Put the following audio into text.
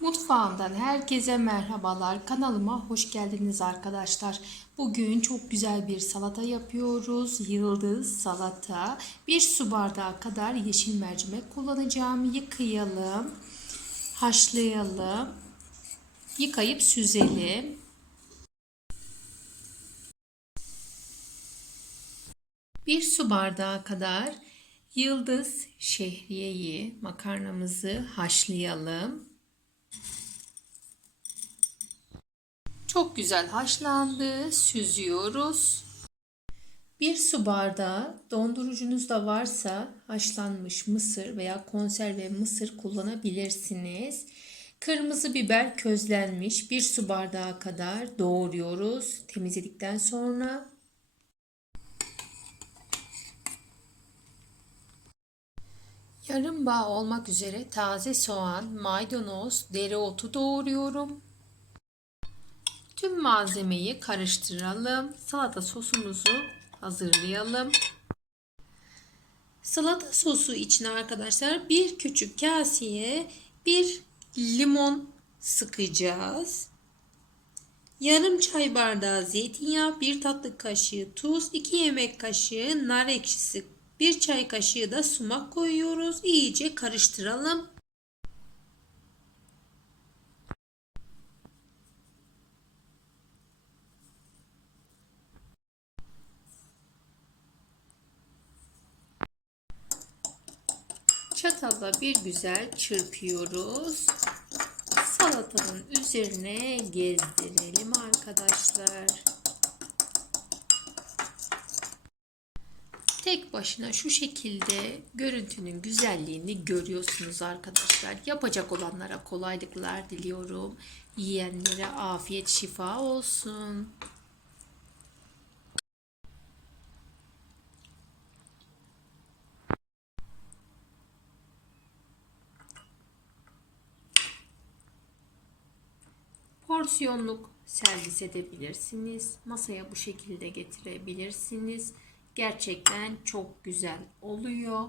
Mutfağımdan herkese merhabalar. Kanalıma hoş geldiniz arkadaşlar. Bugün çok güzel bir salata yapıyoruz. Yıldız salata. Bir su bardağı kadar yeşil mercimek kullanacağım. Yıkayalım. Haşlayalım. Yıkayıp süzelim. Bir su bardağı kadar yıldız şehriyeyi makarnamızı haşlayalım. Çok güzel haşlandı. Süzüyoruz. Bir su bardağı dondurucunuzda varsa haşlanmış mısır veya konserve mısır kullanabilirsiniz. Kırmızı biber közlenmiş bir su bardağı kadar doğruyoruz temizledikten sonra. Yarım bağ olmak üzere taze soğan, maydanoz, dereotu doğruyorum. Tüm malzemeyi karıştıralım. Salata sosumuzu hazırlayalım. Salata sosu için arkadaşlar bir küçük kaseye bir limon sıkacağız. Yarım çay bardağı zeytinyağı, bir tatlı kaşığı tuz, 2 yemek kaşığı nar ekşisi, bir çay kaşığı da sumak koyuyoruz. İyice karıştıralım. Çatalla bir güzel çırpıyoruz. Salatanın üzerine gezdirelim arkadaşlar. Tek başına şu şekilde görüntünün güzelliğini görüyorsunuz arkadaşlar. Yapacak olanlara kolaylıklar diliyorum. Yiyenlere afiyet şifa olsun. Porsiyonluk servis edebilirsiniz. Masaya bu şekilde getirebilirsiniz. Gerçekten çok güzel oluyor.